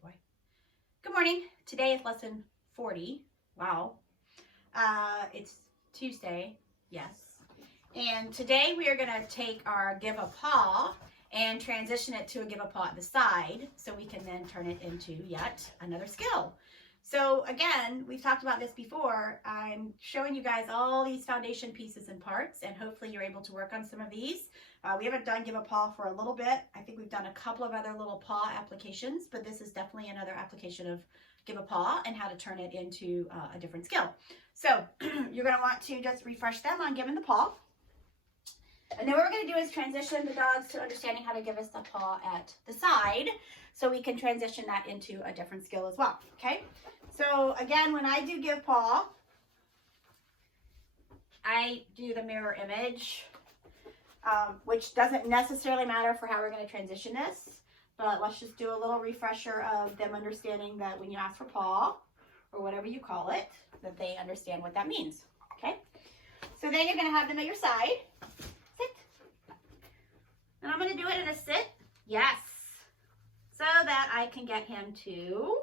Good boy. Good morning. Today is lesson 40. Wow. It's Tuesday. Yes. And today we are going to take our give a paw and transition it to a give a paw at the side so we can then turn it into yet another skill. So again, we've talked about this before. I'm showing you guys all these foundation pieces and parts, and hopefully you're able to work on some of these. We haven't done give a paw for a little bit. I think we've done a couple of other little paw applications, but this is definitely another application of give a paw and how to turn it into a different skill. So you're going to want to just refresh them on giving the paw. And then what we're going to do is transition the dogs to understanding how to give us the paw at the side so we can transition that into a different skill as well. Okay? So again, when I do give paw, I do the mirror image, which doesn't necessarily matter for how we're going to transition this, but let's just do a little refresher of them understanding that when you ask for paw, or whatever you call it, that they understand what that means. Okay? So then you're going to have them at your side. Sit. And I'm going to do it in a sit. Yes. So that I can get him to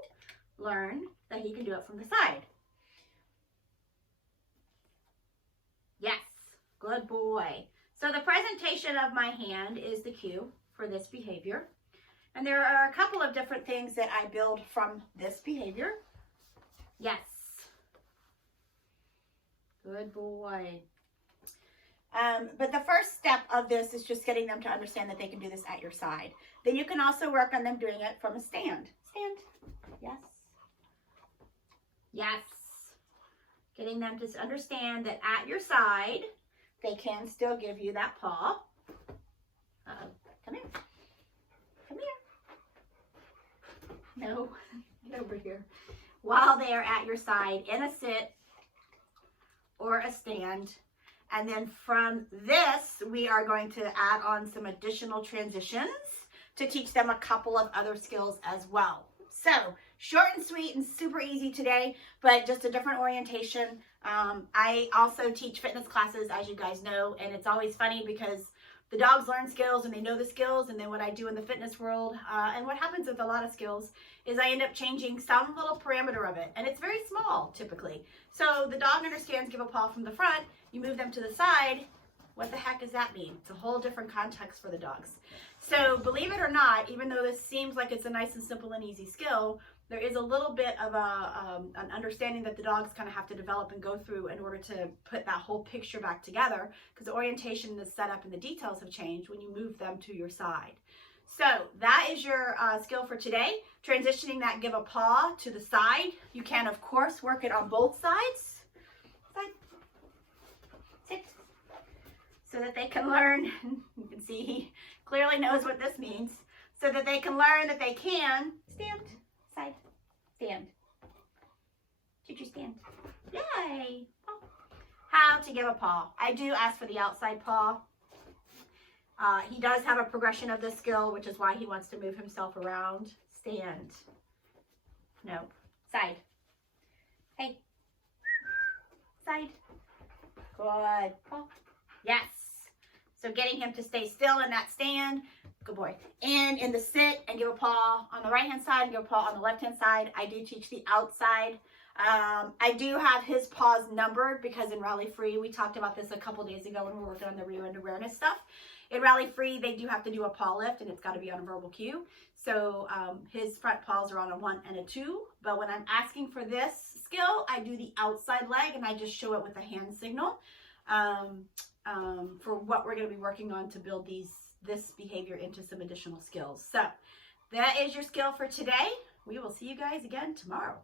learn that he can do it from the side. Yes. Good boy. So the presentation of my hand is the cue for this behavior. And there are a couple of different things that I build from this behavior. Yes. Good boy. But the first step of this is just getting them to understand that they can do this at your side. Then you can also work on them doing it from a stand. Stand. Yes. Yes. Getting them to understand that at your side, they can still give you that paw. Uh-oh. Come here. Come here. No. Get over here. While they are at your side in a sit or a stand. And then from this, we are going to add on some additional transitions to teach them a couple of other skills as well. So short and sweet and super easy today, but just a different orientation. I also teach fitness classes, as you guys know, and it's always funny because the dogs learn skills and they know the skills, and then what I do in the fitness world, and what happens with a lot of skills, is I end up changing some little parameter of it, and it's very small typically. So the dog understands give a paw from the front, you move them to the side, what the heck does that mean? It's a whole different context for the dogs. So believe it or not, even though this seems like it's a nice and simple and easy skill, there is a little bit of an understanding that the dogs kind of have to develop and go through in order to put that whole picture back together, because the orientation, the setup, and the details have changed when you move them to your side. So that is your skill for today, transitioning that give a paw to the side. You can, of course, work it on both sides. Side. Sit. So that they can learn, you can see he clearly knows what this means, so that they can learn that they can stand. Side. Stand. Choo-choo stand. Yay. Paw. How to give a paw. I do ask for the outside paw. He does have a progression of this skill, which is why he wants to move himself around. Stand. No. Side. Hey. Side. Good. Paw. Yes. So getting him to stay still in that stand. Good boy. And in the sit and give a paw on the right hand side and give a paw on the left hand side. I do teach the outside. I do have his paws numbered because in Rally Free, we talked about this a couple days ago when we were working on the rear-end awareness stuff. In Rally Free, they do have to do a paw lift, and it's got to be on a verbal cue. So his front paws are on a 1 and a 2. But when I'm asking for this skill, I do the outside leg, and I just show it with a hand signal for what we're going to be working on to build this behavior into some additional skills. So that is your skill for today. We will see you guys again tomorrow.